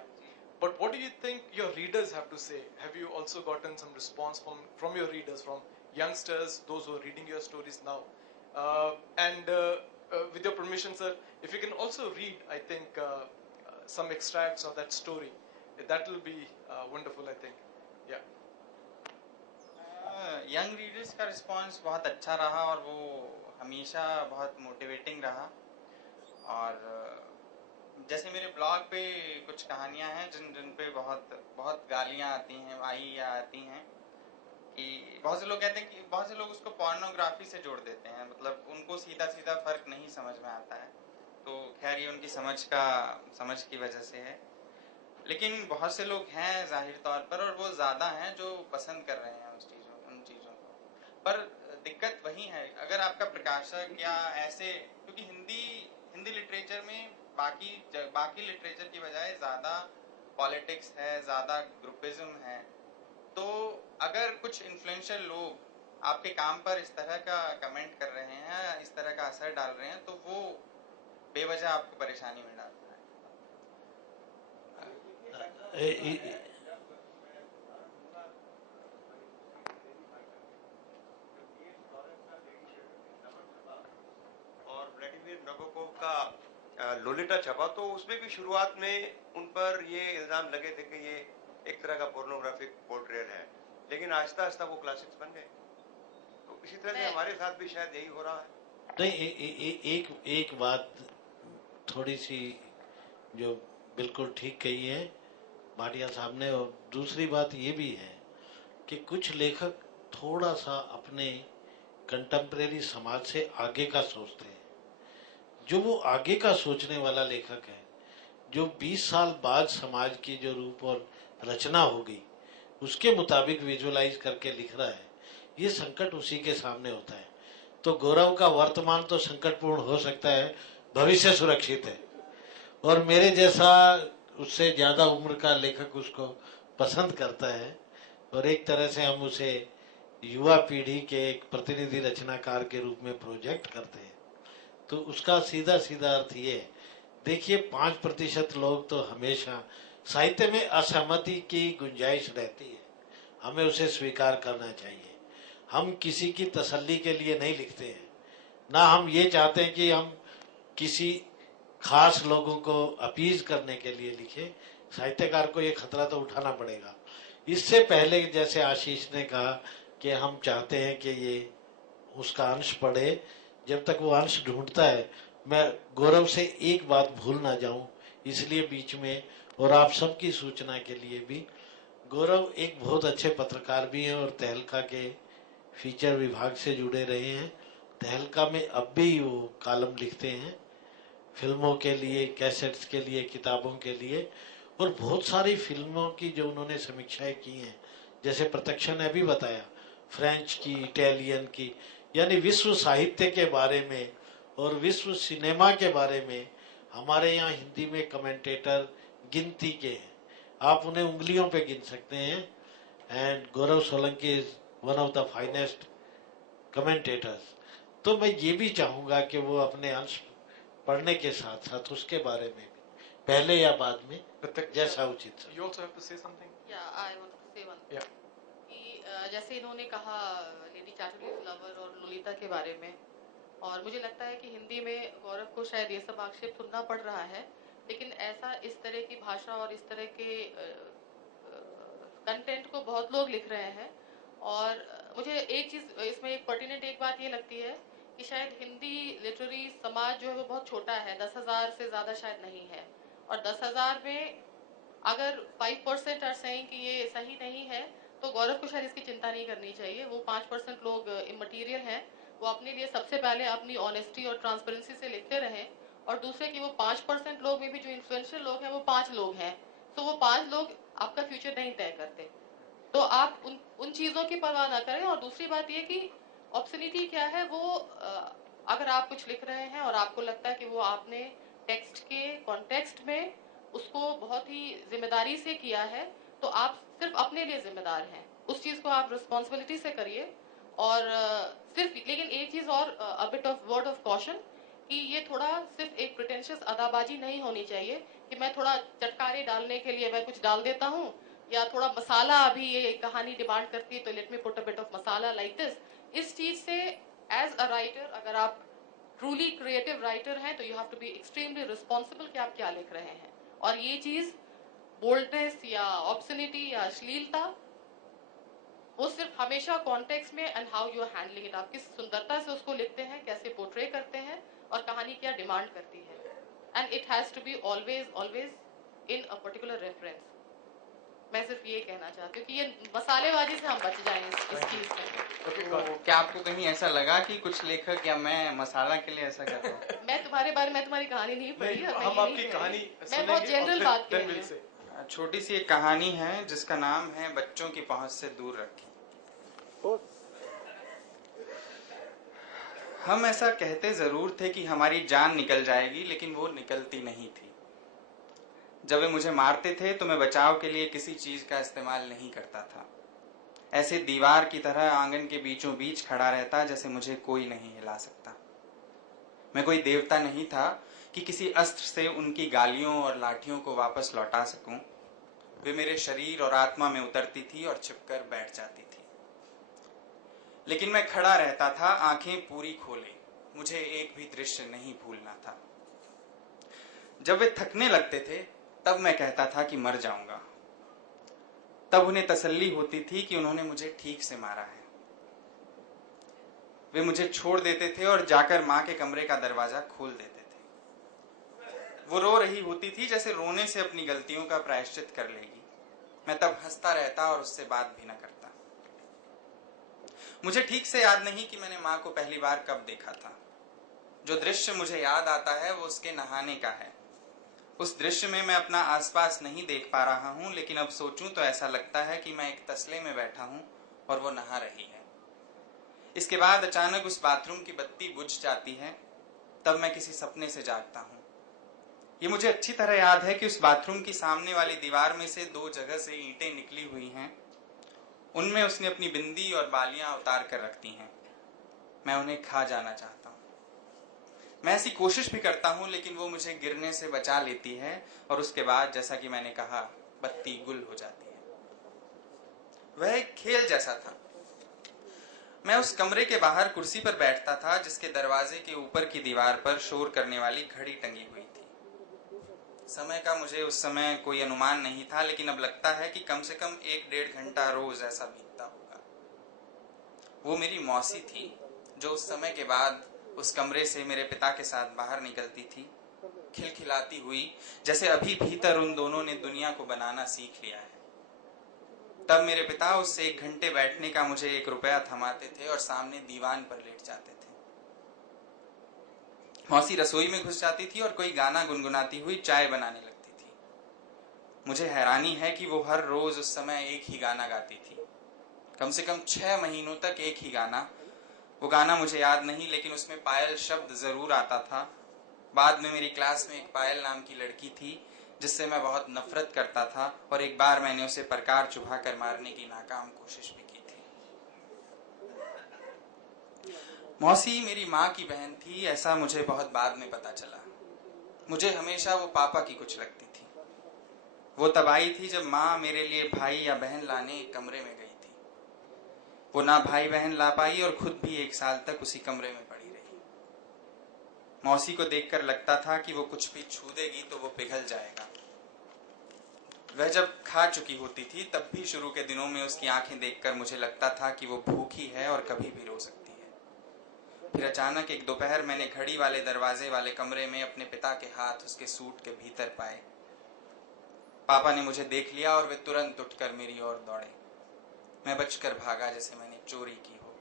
but what do you think your readers have to say? Have you also gotten some response from your readers, from youngsters, those who are reading your stories now? And with your permission, sir, if you can also read, I think, some extracts of that story, that will be wonderful, I think. Yeah. Young readers का response बहुत अच्छा रहा और वो हमेशा बहुत motivating रहा। और जैसे मेरे ब्लॉग पे कुछ कहानियां हैं जिन पे बहुत गालियां आती हैं, आती हैं, कि बहुत से लोग कहते हैं कि बहुत से लोग उसको पोर्नोग्राफी से जोड़ देते हैं, मतलब उनको सीधा सीधा फर्क नहीं समझ में आता है। तो खैर ये उनकी समझ की वजह से है, लेकिन बहुत से लोग हैं जाहिर तौर पर, और वो ज़्यादा हैं जो पसंद कर रहे हैं उन चीज़ों को। पर दिक्कत वही है, अगर आपका प्रकाशक या ऐसे, क्योंकि हिंदी लिटरेचर में बाकी लिटरेचर की बजाय ज़्यादा पॉलिटिक्स है, ज़्यादा ग्रुपिज्म है, तो अगर कुछ इन्फ्लुएंशियल लोग आपके काम पर इस तरह का कमेंट कर रहे हैं, इस तरह का असर डाल रहे हैं, तो वो बेवजह आपको परेशानी में डालता है। और व्लादिमीर नबोकोव का लोलिटा छपा, तो उसमें भी शुरुआत में उन पर ये इल्जाम लगे थे कि ये एक तरह का पोर्नोग्राफिक पोर्ट्रेट है, लेकिन आहिस्ता आहिस्ता वो क्लासिक्स बन गए। तो इसी तरह से हमारे साथ भी शायद यही हो रहा है। नहीं, एक बात थोड़ी सी जो बिल्कुल ठीक कही है भाटिया साहब ने, और दूसरी बात ये भी है कि कुछ लेखक थोड़ा सा अपने कंटेम्परेरी समाज से आगे का सोचते हैं। जो वो आगे का सोचने वाला लेखक है, जो 20 साल बाद समाज की जो रूप और रचना होगी उसके मुताबिक विजुअलाइज करके लिख रहा है, ये संकट उसी के सामने होता है। तो गौरव का वर्तमान तो संकटपूर्ण हो सकता है, भविष्य सुरक्षित है, और मेरे जैसा उससे ज्यादा उम्र का लेखक उसको पसंद करता है, और एक तरह से हम उसे युवा पीढ़ी के एक प्रतिनिधि रचनाकार के रूप में प्रोजेक्ट करते हैं। तो उसका सीधा सीधा अर्थ ये है, देखिए 5% लोग तो हमेशा साहित्य में असहमति की गुंजाइश रहती है, हमें उसे स्वीकार करना चाहिए। हम किसी की तसल्ली के लिए नहीं लिखते हैं, ना हम ये चाहते हैं कि हम किसी खास लोगों को अपीज करने के लिए लिखे। साहित्यकार को ये खतरा तो उठाना पड़ेगा। इससे पहले जैसे आशीष ने कहा कि हम चाहते हैं कि ये उसका अंश पढ़े, जब तक वो अंश ढूंढता है, मैं गौरव से एक बात भूल ना जाऊं, इसलिए बीच में, और आप सबकी सूचना के लिए भी, गौरव एक बहुत अच्छे पत्रकार भी हैं और तहलका के फीचर विभाग से जुड़े रहे हैं। तहलका में अब भी वो कॉलम लिखते हैं, फिल्मों के लिए, कैसेट्स के लिए, किताबों के लिए, और बहुत सारी फिल्मों की जो उन्होंने समीक्षाएं की हैं, जैसे प्रत्यक्षा ने अभी बताया, फ्रेंच की, इटालियन की, यानी विश्व साहित्य के बारे में और विश्व सिनेमा के बारे में हमारे यहाँ हिंदी में कमेंटेटर गिनती के हैं, आप उन्हें उंगलियों पे गिन सकते हैं। And Gaurav Solanki is one of the finest commentators. तो मैं ये भी चाहूंगा कि वो अपने अंश पढ़ने के साथ साथ उसके बारे में भी पहले या बाद में जैसा उचित You also have to say something. Yeah, I want to say one thing. Yeah. कि जैसे इन्होंने कहा लेडी चाटर्जी लवर और लोलिता के बारे में, और मुझे लगता है कि हिंदी में गौरव को शायद ये सब आक्षेप सुनना पड़ रहा है, लेकिन ऐसा इस तरह की भाषा और इस तरह के कंटेंट को बहुत लोग लिख रहे हैं। और मुझे एक चीज इसमें एक पर्टिनेंट एक बात ये लगती है कि शायद हिंदी लिटरेरी समाज जो है वो बहुत छोटा है, 10,000 से ज्यादा शायद नहीं है, और 10,000 में अगर 5% आर सेइंग कि ये सही नहीं है, तो गौरव को शायद इसकी चिंता नहीं करनी चाहिए। वो 5% लोग इमटेरियल हैं, वो अपने लिए सबसे पहले अपनी ऑनेस्टी और ट्रांसपेरेंसी से लिखते रहें, और दूसरे कि वो 5% लोग में भी जो इन्फ्लुएंशियल लोग हैं वो 5 लोग हैं, तो वो 5 लोग आपका फ्यूचर नहीं तय करते। तो आप उन चीजों की परवाह ना करें। और दूसरी बात ये कि ऑब्सनिटी क्या है, वो अगर आप कुछ लिख रहे हैं और आपको लगता है कि वो आपने टेक्स्ट के कॉन्टेक्स्ट में उसको बहुत ही जिम्मेदारी से किया है, तो आप सिर्फ अपने लिए जिम्मेदार हैं, उस चीज को आप रिस्पॉन्सिबिलिटी से करिए। और सिर्फ, लेकिन एक चीज और, a bit of word of caution, कि ये थोड़ा सिर्फ एक प्रिटेंशियस अदाबाजी नहीं होनी चाहिए कि मैं थोड़ा चटकारे डालने के लिए मैं कुछ डाल देता हूँ, या थोड़ा मसाला अभी ये कहानी डिमांड करती है तो let me put a bit of masala like this. इस चीज से एज अ राइटर, अगर आप ट्रूली क्रिएटिव राइटर हैं, तो you have to be extremely responsible कि आप क्या लिख रहे हैं। और ये चीज बोल्डनेस या ऑब्सनिटी या अश्लीलता, वो सिर्फ हमेशा कॉन्टेक्स्ट में and how you are handling it, आप किस सुंदरता से उसको लिखते हैं, कैसे पोर्ट्रे करते हैं, और कहानी क्या डिमांड करती है। And it has to be always always in a particular reference. मैं सिर्फ ये कहना चाहती हूँ कि ये मसालेबाजी से हम बच जाएं इस चीज से। तो क्या आपको कहीं ऐसा लगा कि कुछ लेखक या मैं मसाला के लिए ऐसा कर रहा हूँ? मैं तुम्हारे बारे में तुम्हारी कहानी नहीं पढ़ी, और हम आपकी कहानी मैं बहुत जनरल बात कर रही हूँ। छोटी सी एक कहानी है जिसका नाम है बच्चों की पहुंच से दूर रखें। हम ऐसा कहते जरूर थे कि हमारी जान निकल जाएगी, लेकिन वो निकलती नहीं थी। जब वे मुझे मारते थे तो मैं बचाव के लिए किसी चीज का इस्तेमाल नहीं करता था। ऐसे दीवार की तरह आंगन के बीचों बीच खड़ा रहता जैसे मुझे कोई नहीं हिला सकता। मैं कोई देवता नहीं था कि किसी अस्त्र से उनकी गालियों और लाठियों को वापस लौटा सकूं। वे मेरे शरीर और आत्मा में उतरती थी और छिपकर बैठ जाती थी। लेकिन मैं खड़ा रहता था, आंखें पूरी खोले। मुझे एक भी दृश्य नहीं भूलना था। जब वे थकने लगते थे तब मैं कहता था कि मर जाऊंगा। तब उन्हें तसल्ली होती थी कि उन्होंने मुझे ठीक से मारा है। वे मुझे छोड़ देते थे और जाकर मां के कमरे का दरवाजा खोल देते थे। वो रो रही होती थी जैसे रोने से अपनी गलतियों का प्रायश्चित कर लेगी। मैं तब हंसता रहता और उससे बात भी न करता। मुझे ठीक से याद नहीं कि मैंने मां को पहली बार कब देखा था। जो दृश्य मुझे याद आता है वो उसके नहाने का है। उस दृश्य में मैं अपना आसपास नहीं देख पा रहा हूं, लेकिन अब सोचूं तो ऐसा लगता है कि मैं एक तसले में बैठा हूं और वो नहा रही है। इसके बाद अचानक उस बाथरूम की बत्ती बुझ जाती है। तब मैं किसी सपने से जागता हूं। ये मुझे अच्छी तरह याद है कि उस बाथरूम की सामने वाली दीवार में से 2 जगह से ईंटें निकली हुई हैं। उनमें उसने अपनी बिंदी और बालियां उतार कर रखती हैं। मैं उन्हें खा जाना चाहता हूं। मैं ऐसी कोशिश भी करता हूं, लेकिन वो मुझे गिरने से बचा लेती है और उसके बाद, जैसा कि मैंने कहा, बत्ती गुल हो जाती है। वह एक खेल जैसा था। मैं उस कमरे के बाहर कुर्सी पर बैठता था जिसके दरवाजे के ऊपर की दीवार पर शोर करने वाली घड़ी टंगी हुई थी। समय का मुझे उस समय कोई अनुमान नहीं था, लेकिन अब लगता है कि कम से कम 1-1.5 घंटा रोज ऐसा बीतता होगा। वो मेरी मौसी थी जो उस समय के बाद उस कमरे से मेरे पिता के साथ बाहर निकलती थी, खिलखिलाती हुई, जैसे अभी भीतर उन दोनों ने दुनिया को बनाना सीख लिया है। तब मेरे पिता उससे 1 घंटे बैठने का मुझे 1 रुपया थमाते थे और सामने दीवान पर लेट जाते थे। मौसी रसोई में घुस जाती थी और कोई गाना गुनगुनाती हुई चाय बनाने लगती थी। मुझे हैरानी है कि वो हर रोज उस समय एक ही गाना गाती थी, कम से कम 6 महीनों तक एक ही गाना। वो गाना मुझे याद नहीं, लेकिन उसमें पायल शब्द जरूर आता था। बाद में मेरी क्लास में एक पायल नाम की लड़की थी जिससे मैं बहुत नफरत करता था और एक बार मैंने उसे प्रकार चुभा कर मारने की नाकाम कोशिश भी की थी। मौसी मेरी माँ की बहन थी, ऐसा मुझे बहुत बाद में पता चला। मुझे हमेशा वो पापा की कुछ लगती थी। वो तब आई थी जब माँ मेरे लिए भाई या बहन लाने एक कमरे में गई थी। वो ना भाई बहन ला पाई और खुद भी 1 साल तक उसी कमरे में पड़ी रही। मौसी को देखकर लगता था कि वो कुछ भी छू देगी तो वो पिघल जाएगा। वह जब खा चुकी होती थी तब भी शुरू के दिनों में उसकी आंखें देखकर मुझे लगता था कि वो भूखी है और कभी भी रो सकती है। फिर अचानक एक दोपहर मैंने घड़ी वाले दरवाजे वाले कमरे में अपने पिता के हाथ उसके सूट के भीतर पाए। पापा ने मुझे देख लिया और वे तुरंत उठकर मेरी ओर दौड़े। मैं बचकर भागा जैसे मैंने चोरी की हो।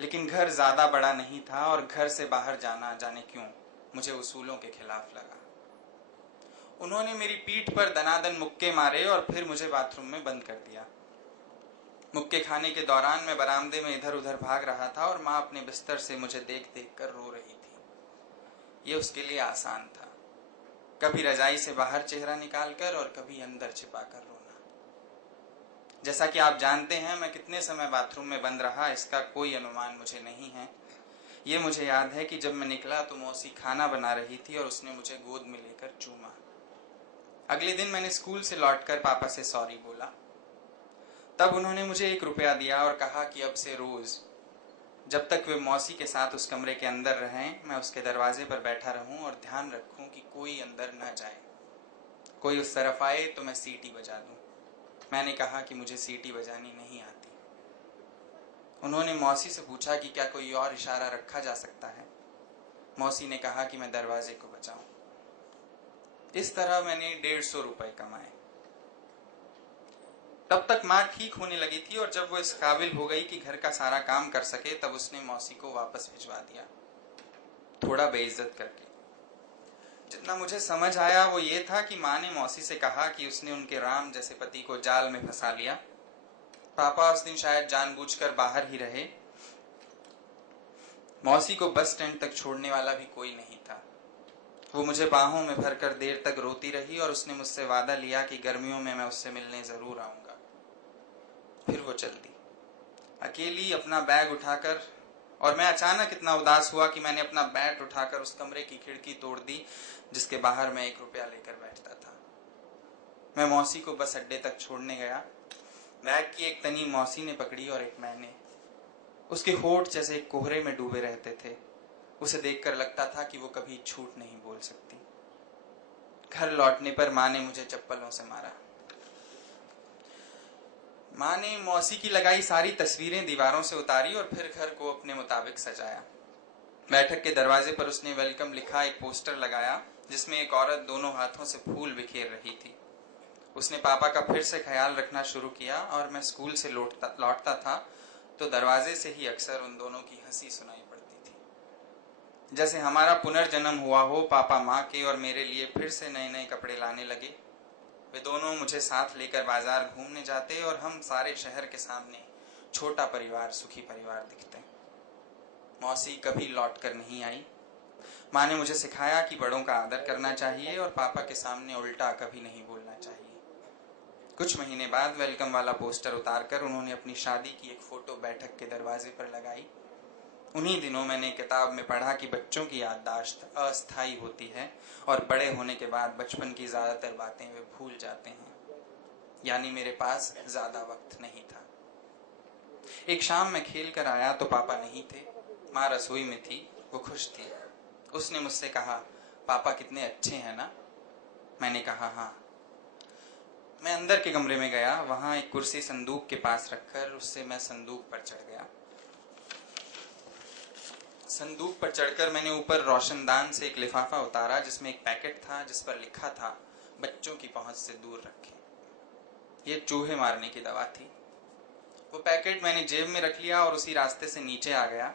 लेकिन घर ज्यादा बड़ा नहीं था और घर से बाहर जाना जाने क्यों मुझे उसूलों के खिलाफ लगा। उन्होंने मेरी पीठ पर दनादन मुक्के मारे और फिर मुझे बाथरूम में बंद कर दिया। मुक्के खाने के दौरान मैं बरामदे में इधर उधर भाग रहा था और माँ अपने बिस्तर से मुझे देख देख कर रो रही थी। ये उसके लिए आसान था, कभी रजाई से बाहर चेहरा निकालकर और कभी अंदर छिपाकर रोना। जैसा कि आप जानते हैं, मैं कितने समय बाथरूम में बंद रहा इसका कोई अनुमान मुझे नहीं है। ये मुझे याद है कि जब मैं निकला तो मौसी खाना बना रही थी और उसने मुझे गोद में लेकर चूमा। अगले दिन मैंने स्कूल से लौटकर पापा से सॉरी बोला। तब उन्होंने मुझे 1 रुपया दिया और कहा कि अब से रोज जब तक वे मौसी के साथ उस कमरे के अंदर रहें, मैं उसके दरवाजे पर बैठा रहूं और ध्यान रखूं कि कोई अंदर न जाए। कोई उस तरफ आए तो मैं सीटी बजा दूं। मैंने कहा कि मुझे सीटी बजानी नहीं आती। उन्होंने मौसी से पूछा कि क्या कोई और इशारा रखा जा सकता है। मौसी ने कहा कि मैं दरवाजे को बचाऊं। इस तरह मैंने 150 रुपए कमाए। तब तक माँ ठीक होने लगी थी और जब वो इस काबिल हो गई कि घर का सारा काम कर सके तब उसने मौसी को वापस भिजवा दिया, थोड़ा बेइज्जत करके। जितना मुझे समझ आया वो ये था कि माँ ने मौसी से कहा कि उसने उनके राम जैसे पति को जाल में फंसा लिया। पापा उस दिन शायद जानबूझकर बाहर ही रहे। मौसी को बस स्टैंड तक छोड़ने वाला भी कोई नहीं था। वो मुझे बाहों में भरकर देर तक रोती रही और उसने मुझसे वादा लिया कि गर्मियों में मैं उससे मिलने जरूर आऊंगा। फिर वो चल दी अकेली अपना बैग उठाकर, और मैं अचानक इतना उदास हुआ कि मैंने अपना बैट उठाकर उस कमरे की खिड़की तोड़ दी जिसके बाहर मैं 1 रुपया लेकर बैठता था। मैं मौसी को बस अड्डे तक छोड़ने गया। बैग की एक तनी मौसी ने पकड़ी और एक मैंने। उसके होठ जैसे कोहरे में डूबे रहते थे। उसे देखकर लगता था कि वो कभी झूठ नहीं बोल सकती। घर लौटने पर माँ ने मुझे चप्पलों से मारा। माँ ने मौसी की लगाई सारी तस्वीरें दीवारों से उतारी और फिर घर को अपने मुताबिक सजाया। बैठक के दरवाजे पर उसने वेलकम लिखा एक पोस्टर लगाया जिसमें एक औरत दोनों हाथों से फूल बिखेर रही थी। उसने पापा का फिर से ख्याल रखना शुरू किया और मैं स्कूल से लौटता था तो दरवाजे से ही अक्सर उन दोनों की हंसी सुनाई पड़ती थी। जैसे हमारा पुनर्जन्म हुआ हो। पापा माँ के और मेरे लिए फिर से नए नए कपड़े लाने लगे। वे दोनों मुझे साथ लेकर बाजार घूमने जाते और हम सारे शहर के सामने छोटा परिवार, सुखी परिवार दिखते। मौसी कभी लौट कर नहीं आई। माँ ने मुझे सिखाया कि बड़ों का आदर करना चाहिए और पापा के सामने उल्टा कभी नहीं बोलना चाहिए। कुछ महीने बाद वेलकम वाला पोस्टर उतारकर उन्होंने अपनी शादी की एक फोटो बैठक के दरवाजे पर लगाई। उन्हीं दिनों मैंने किताब में पढ़ा कि बच्चों की याददाश्त अस्थायी होती है और बड़े होने के बाद बचपन की ज्यादातर बातें वे भूल जाते हैं। यानी मेरे पास ज्यादा वक्त नहीं था। एक शाम मैं खेल कर आया तो पापा नहीं थे। माँ रसोई में थी। वो खुश थी। उसने मुझसे कहा, पापा कितने अच्छे हैं ना? मैंने कहा हाँ। मैं अंदर के कमरे में गया। वहां एक कुर्सी संदूक के पास रखकर उससे मैं संदूक पर चढ़ गया। संदूक पर चढ़कर मैंने ऊपर रोशनदान से एक लिफाफा उतारा जिसमें एक पैकेट था जिस पर लिखा था बच्चों की पहुंच से दूर रखें। ये चूहे मारने की दवा थी। वो पैकेट मैंने जेब में रख लिया और उसी रास्ते से नीचे आ गया।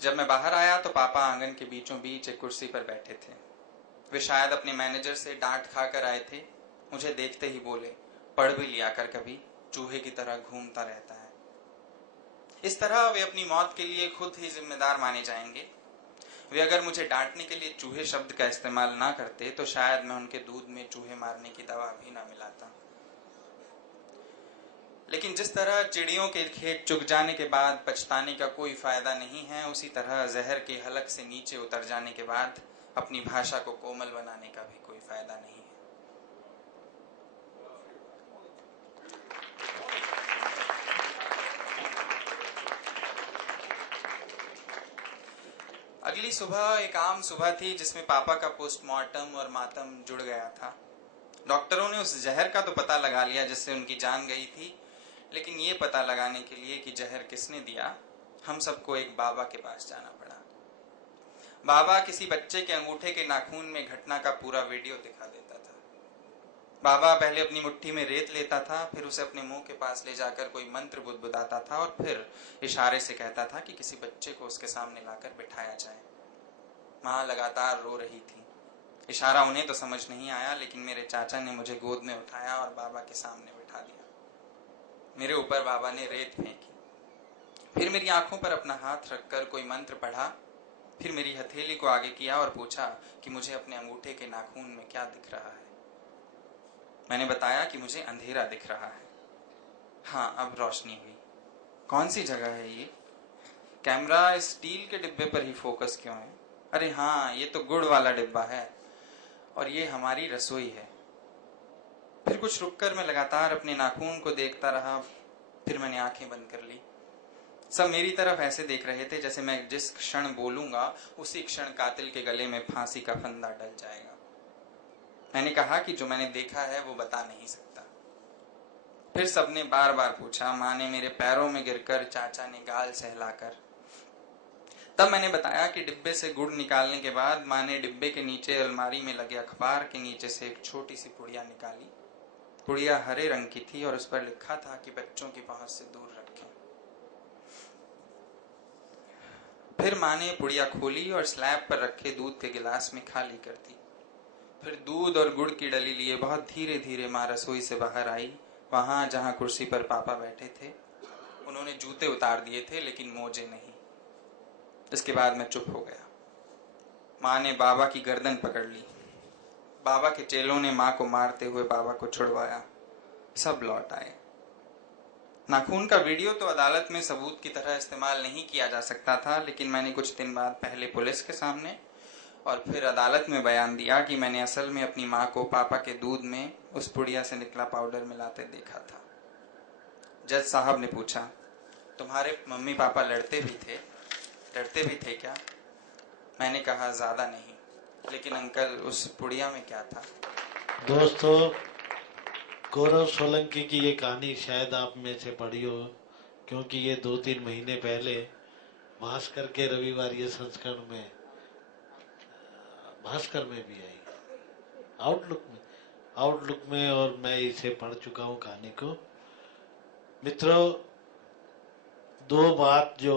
जब मैं बाहर आया तो पापा आंगन के बीचों बीच एक कुर्सी पर बैठे थे। वे शायद अपने मैनेजर से डांट खाकर आए थे। मुझे देखते ही बोले, पढ़ भी लिया कर कभी, चूहे की तरह घूमता रहता है। इस तरह वे अपनी मौत के लिए खुद ही जिम्मेदार माने जाएंगे। वे अगर मुझे डांटने के लिए चूहे शब्द का इस्तेमाल ना करते तो शायद मैं उनके दूध में चूहे मारने की दवा भी ना मिलाता। लेकिन जिस तरह चिड़ियों के खेत चुग जाने के बाद पछताने का कोई फायदा नहीं है, उसी तरह जहर के हलक से नीचे उतर जाने के बाद अपनी भाषा को कोमल बनाने का भी कोई फायदा नहीं है। अगली सुबह एक आम सुबह थी जिसमें पापा का पोस्टमार्टम और मातम जुड़ गया था। डॉक्टरों ने उस जहर का तो पता लगा लिया जिससे उनकी जान गई थी, लेकिन ये पता लगाने के लिए कि जहर किसने दिया, हम सबको एक बाबा के पास जाना पड़ा। बाबा किसी बच्चे के अंगूठे के नाखून में घटना का पूरा वीडियो दिखा देता था। बाबा पहले अपनी मुट्ठी में रेत लेता था, फिर उसे अपने मुंह के पास ले जाकर कोई मंत्र बुदबुदाता था और फिर इशारे से कहता था कि किसी बच्चे को उसके सामने लाकर बिठाया जाए। माँ लगातार रो रही थी। इशारा उन्हें तो समझ नहीं आया, लेकिन मेरे चाचा ने मुझे गोद में उठाया और बाबा के सामने बिठा दिया। मेरे ऊपर बाबा ने रेत फेंकी, फिर मेरी आंखों पर अपना हाथ रखकर कोई मंत्र पढ़ा, फिर मेरी हथेली को आगे किया और पूछा कि मुझे अपने अंगूठे के नाखून में क्या दिख रहा है। मैंने बताया कि मुझे अंधेरा दिख रहा है। हाँ, अब रोशनी हुई। कौन सी जगह है ये? कैमरा स्टील के डिब्बे पर ही फोकस क्यों है? अरे हाँ, ये तो गुड़ वाला डिब्बा है और ये हमारी रसोई है। फिर कुछ रुककर मैं लगातार अपने नाखून को देखता रहा। फिर मैंने आंखें बंद कर ली। सब मेरी तरफ ऐसे देख रहे थे जैसे मैं जिस क्षण बोलूंगा उसी क्षण कातिल के गले में फांसी का फंदा डल जाएगा। मैंने कहा कि जो मैंने देखा है वो बता नहीं सकता। फिर सबने बार बार पूछा। माँ ने मेरे पैरों में गिरकर, चाचा ने गाल सहलाकर। तब मैंने बताया कि डिब्बे से गुड़ निकालने के बाद माँ ने डिब्बे के नीचे अलमारी में लगे अखबार के नीचे से एक छोटी सी पुड़िया निकाली। पुड़िया हरे रंग की थी और उस पर लिखा था कि बच्चों की पहुंच से दूर रखें। फिर माँ ने पुड़िया खोली और स्लैब पर रखे दूध के गिलास में खाली कर दी। फिर दूध और गुड़ की डली लिए बहुत धीरे धीरे माँ रसोई से बाहर आई। वहां जहां कुर्सी पर पापा बैठे थे, उन्होंने जूते उतार दिए थे लेकिन मोजे नहीं। इसके बाद मैं चुप हो गया। माँ ने बाबा की गर्दन पकड़ ली। बाबा के चेलों ने माँ को मारते हुए बाबा को छुड़वाया। सब लौट आए। नाखून का वीडियो तो अदालत में सबूत की तरह इस्तेमाल नहीं किया जा सकता था, लेकिन मैंने कुछ दिन बाद पहले पुलिस के सामने और फिर अदालत में बयान दिया कि मैंने असल में अपनी माँ को पापा के दूध में उस पुड़िया से निकला पाउडर मिलाते देखा था। जज साहब ने पूछा, तुम्हारे मम्मी पापा डरते भी थे क्या? मैंने कहा, ज्यादा नहीं, लेकिन अंकल उस पुड़िया में क्या था? दोस्तों, गौरव सोलंकी की ये कहानी शायद आप में से पढ़ी हो, क्योंकि ये 2-3 महीने पहले भास्कर के रविवार संस्करण में, भास्कर में भी आई, आउटलुक में, और मैं इसे पढ़ चुका हूँ कहानी को। मित्रों, 2 बात जो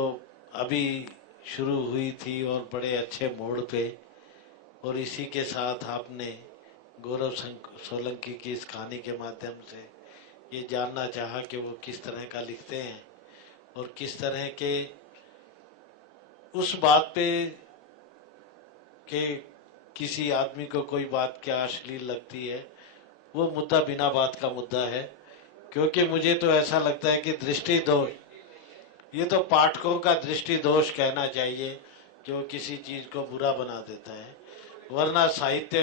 अभी शुरू हुई थी और बड़े अच्छे मोड़ पे, और इसी के साथ आपने गौरव सोलंकी की इस कहानी के माध्यम से ये जानना चाहा कि वो किस तरह का लिखते हैं और किस तरह के उस बात पे कि किसी आदमी को कोई बात क्या अश्लील लगती है, वो मुद्दा बिना बात का मुद्दा है। क्योंकि मुझे तो ऐसा लगता है कि दृष्टि दोष, ये तो पाठकों का दृष्टि दोष कहना चाहिए जो किसी चीज को बुरा बना देता है। वरना साहित्य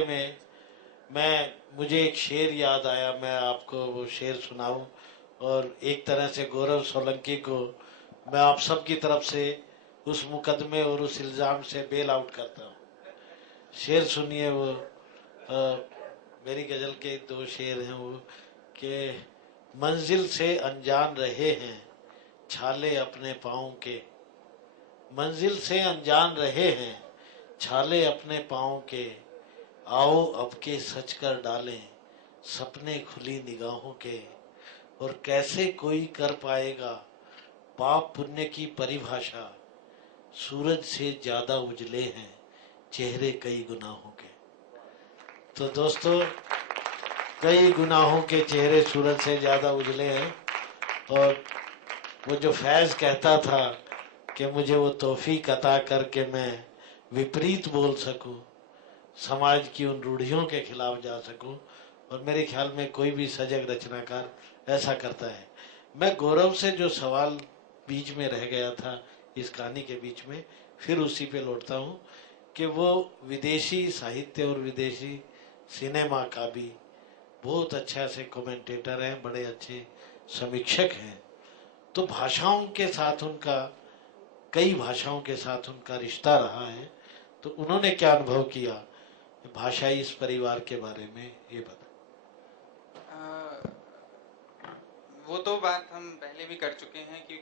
में मुझे एक शेर याद आया, मैं आपको वो शेर सुनाऊं और एक तरह से गौरव सोलंकी को मैं आप सबकी तरफ से उस मुकदमे और उस इल्जाम से बेल आउट करता हूं। शेर सुनिए, वो मेरी गजल के 2 शेर हैं वो, कि मंजिल से अनजान रहे हैं छाले अपने पाँव के, मंजिल से अनजान रहे हैं छाले अपने पाँव के, आओ अब के सच कर डालें सपने खुली निगाहों के, और कैसे कोई कर पाएगा पाप पुण्य की परिभाषा। सूरज से ज्यादा उजले हैं चेहरे कई गुनाहों के। तो दोस्तों, कई गुनाहों के चेहरे सूरज से ज्यादा उजले हैं। और वो जो फैज कहता था कि मुझे वो तौफीक अता करके मैं विपरीत बोल सकूं, समाज की उन रूढ़ियों के खिलाफ जा सकूं, और मेरे ख्याल में कोई भी सजग रचनाकार ऐसा करता है। मैं गौरव से जो सवाल बीच में रह गया था इस कहानी के बीच में, फिर उसी पे लौटता हूं कि वो विदेशी साहित्य और विदेशी सिनेमा का भी बहुत अच्छा से कमेंटेटर हैं, बड़े अच्छे समीक्षक हैं। तो भाषाओं के साथ उनका, कई भाषाओं के साथ उनका रिश्ता रहा है। तो उन्होंने क्या अनुभव किया भाषाई इस परिवार के बारे में, ये बता। वो तो बात हम पहले भी कर चुके हैं कि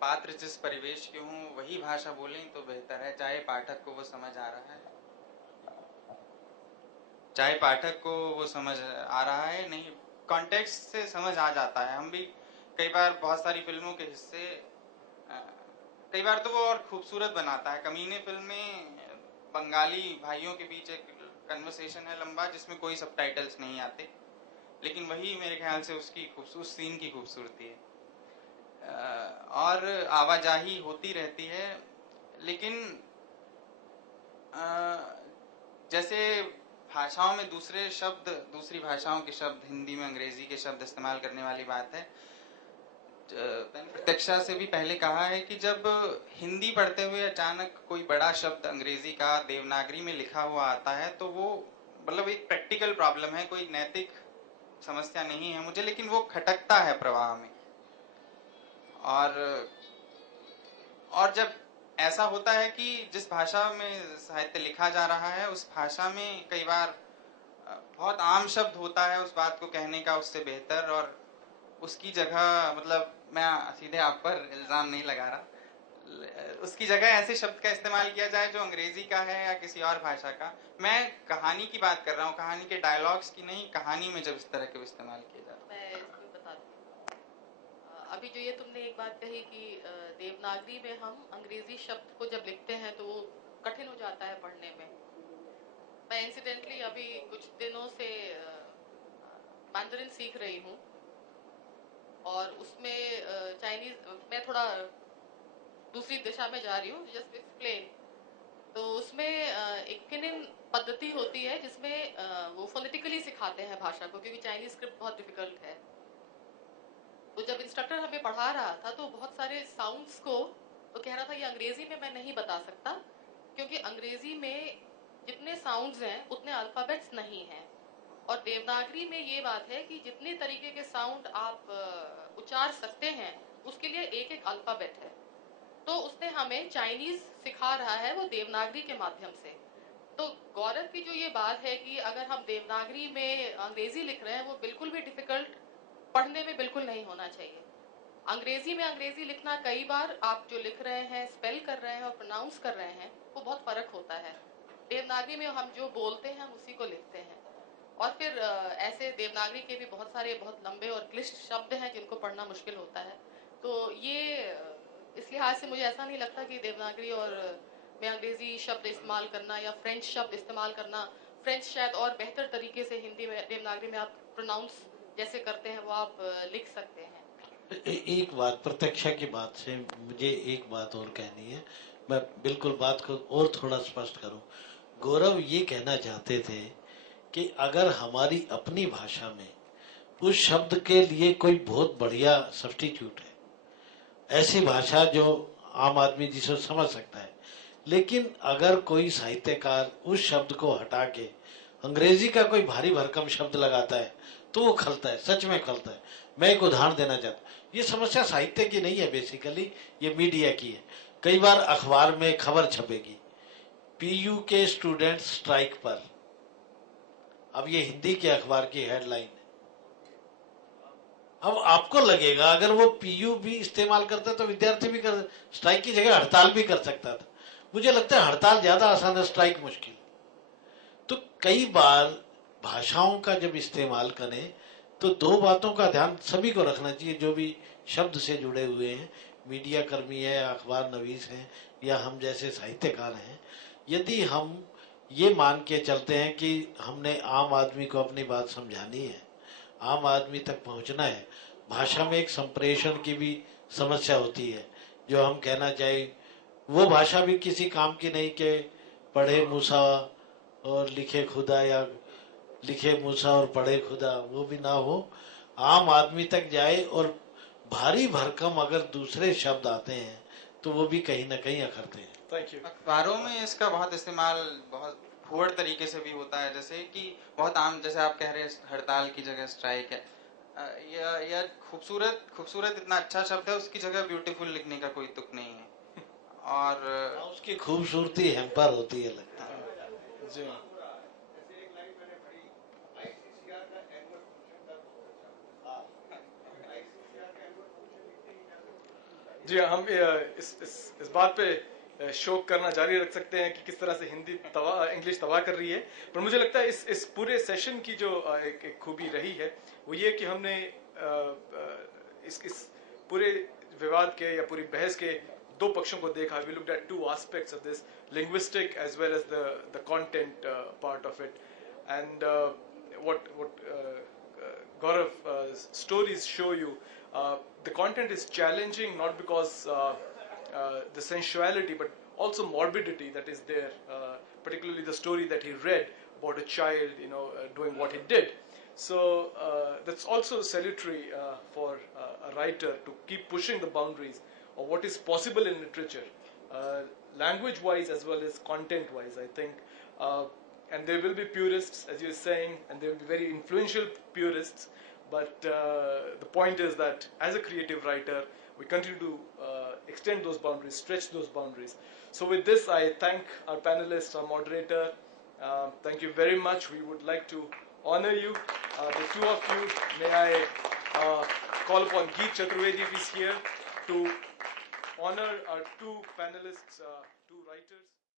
पात्र जिस परिवेश के हों वही भाषा बोलें तो बेहतर है, चाहे पाठक को वो समझ आ रहा है, चाहे पाठक को वो समझ आ रहा है नहीं, कॉन्टेक्स्ट से समझ आ जाता है। हम भी कई बार बहुत सारी फिल्मों के हिस्से, कई बार तो वो और खूबसूरत बनाता है। कमीने फिल्म में बंगाली भाइयों के बीच एक कन्वर्सेशन है लंबा जिसमें कोई सबटाइटल्स नहीं आते, लेकिन वही मेरे ख्याल से उसकी उस सीन की खूबसूरती है। और आवाजाही होती रहती है, लेकिन जैसे भाषाओं में दूसरे शब्द, दूसरी भाषाओं के शब्द, हिंदी में अंग्रेजी के शब्द इस्तेमाल करने वाली बात है। मैंने प्रत्यक्षा से भी पहले कहा है कि जब हिंदी पढ़ते हुए अचानक कोई बड़ा शब्द अंग्रेजी का देवनागरी में लिखा हुआ आता है तो वो मतलब एक प्रैक्टिकल प्रॉब्लम है, कोई नैतिक समस्या नहीं है मुझे, लेकिन वो खटकता है प्रवाह में। और जब ऐसा होता है कि जिस भाषा में साहित्य लिखा जा रहा है उस भाषा में कई बार बहुत आम शब्द होता है उस बात को कहने का उससे बेहतर, और उसकी जगह, मतलब मैं सीधे आप पर इल्जाम नहीं लगा रहा, उसकी जगह ऐसे शब्द का इस्तेमाल किया जाए जो अंग्रेजी का है या किसी और भाषा का। मैं कहानी की बात कर रहा हूँ, कहानी के डायलॉग्स की नहीं, कहानी में जब इस तरह के इस्तेमाल किए जाते। मैं इसमें बताती हूँ। अभी जो ये तुमने एक बात कही कि देवनागरी में हम अंग्रेजी शब्द को जब लिखते हैं तो वो कठिन हो जाता है पढ़ने में। मैं इंसिडेंटली अभी कुछ दिनों से मैंडरिन सीख रही हूँ, और उसमें चाइनीज, मैं थोड़ा दूसरी दिशा में जा रही हूँ, जस्ट एक्सप्लेन। तो उसमें एक फिनिन पद्धति होती है जिसमें वो फोनेटिकली सिखाते हैं भाषा को, क्योंकि चाइनीज स्क्रिप्ट बहुत डिफिकल्ट है। तो जब इंस्ट्रक्टर हमें पढ़ा रहा था तो बहुत सारे साउंड्स को वो कह रहा था ये अंग्रेजी में मैं नहीं बता सकता, क्योंकि अंग्रेजी में जितने साउंड्स हैं उतने अल्फाबेट्स नहीं हैं, और देवनागरी में ये बात है कि जितने तरीके के साउंड आप उच्चार सकते हैं उसके लिए एक एक अल्फाबेट है। तो उसने हमें चाइनीज सिखा रहा है वो देवनागरी के माध्यम से। तो गौरव की जो ये बात है कि अगर हम देवनागरी में अंग्रेजी लिख रहे हैं वो बिल्कुल भी डिफिकल्ट पढ़ने में बिल्कुल नहीं होना चाहिए। अंग्रेजी में अंग्रेजी लिखना, कई बार आप जो लिख रहे हैं, स्पेल कर रहे हैं और प्रोनाउंस कर रहे हैं, वो बहुत फर्क होता है। देवनागरी में हम जो बोलते हैं हम उसी को लिखते हैं, और फिर ऐसे देवनागरी के भी बहुत सारे बहुत लंबे और क्लिष्ट शब्द हैं जिनको पढ़ना मुश्किल होता है। तो ये इस लिहाज से मुझे ऐसा नहीं लगता कि देवनागरी और में अंग्रेजी शब्द इस्तेमाल करना या फ्रेंच शब्द इस्तेमाल करना, फ्रेंच शायद और बेहतर तरीके से हिंदी में देवनागरी में आप प्रोनाउंस जैसे करते हैं वो आप लिख सकते हैं। एक बात, प्रत्यक्षा की बात से मुझे एक बात और कहनी है, मैं बिल्कुल बात को और थोड़ा स्पष्ट करूं। गौरव ये कहना चाहते थे कि अगर हमारी अपनी भाषा में उस शब्द के लिए कोई बहुत बढ़िया सब्स्टिट्यूट है, ऐसी भाषा जो आम आदमी जिसे समझ सकता है, लेकिन अगर कोई साहित्यकार उस शब्द को हटा के अंग्रेजी का कोई भारी भरकम शब्द लगाता है तो वो खलता है, सच में खलता है। मैं एक उदाहरण देना चाहता हूँ, ये समस्या साहित्य की नहीं है, बेसिकली ये मीडिया की है। कई बार अखबार में खबर छपेगी, पीयू के स्टूडेंट स्ट्राइक पर। अब ये हिंदी के अखबार की हेडलाइन है। अब आपको लगेगा अगर वो पीयू भी इस्तेमाल करता तो विद्यार्थी भी कर, स्ट्राइक की जगह हड़ताल भी कर सकता था। मुझे लगता है हड़ताल ज्यादा आसान है, स्ट्राइक मुश्किल। तो कई बार भाषाओं का जब इस्तेमाल करें तो दो बातों का ध्यान सभी को रखना चाहिए, जो भी शब्द से जुड़े हुए हैं, मीडिया कर्मी है, अखबार नवीस हैं, या हम जैसे साहित्यकार हैं। यदि हम ये मान के चलते हैं कि हमने आम आदमी को अपनी बात समझानी है, आम आदमी तक पहुंचना है, भाषा में एक संप्रेषण की भी समस्या होती है। जो हम कहना चाहिए वो भाषा भी किसी काम की नहीं कि पढ़े मूसा और लिखे खुदा, या लिखे मूसा और पढ़े खुदा, वो भी ना हो, आम आदमी तक जाए। और भारी भरकम अगर दूसरे शब्द आते हैं तो वो भी कहीं ना कहीं अखरते हैं। Thank you. अखबारों में इसका बहुत इस्तेमाल बहुत फुहड़ तरीके से भी होता है, जैसे कि बहुत आम, जैसे आप कह रहे हैं हड़ताल की जगह स्ट्राइक है, यह खूबसूरत खूबसूरत इतना अच्छा शब्द है, उसकी जगह ब्यूटीफुल लिखने का कोई तुक नहीं है, और उसकी खूबसूरती हैम्पर होती है, लगता है। जी जी, हम इस बात पे शोक करना जारी रख सकते हैं कि किस तरह से इंग्लिश तबाह कर रही है। पर मुझे लगता है इस पूरे सेशन की जो एक खूबी रही है वो ये कि हमने इस पूरे विवाद के या पूरी बहस के दो पक्षों को देखा। We looked at two aspects of this, linguistic as well as the content part of it, and what Gaurav stories show you. The content is challenging not because the sensuality, but also morbidity that is there. Particularly the story that he read about a child, doing what he did. So that's also salutary for a writer to keep pushing the boundaries of what is possible in literature, language-wise as well as content-wise. I think. And there will be purists, as you're saying, and there will be very influential purists, but the point is that as a creative writer, we continue to extend those boundaries, stretch those boundaries. So with this, I thank our panelists, our moderator. Thank you very much. We would like to honor you, the two of you. May I call upon Geet Chaturvedi, if he's here, to honor our two panelists, two writers.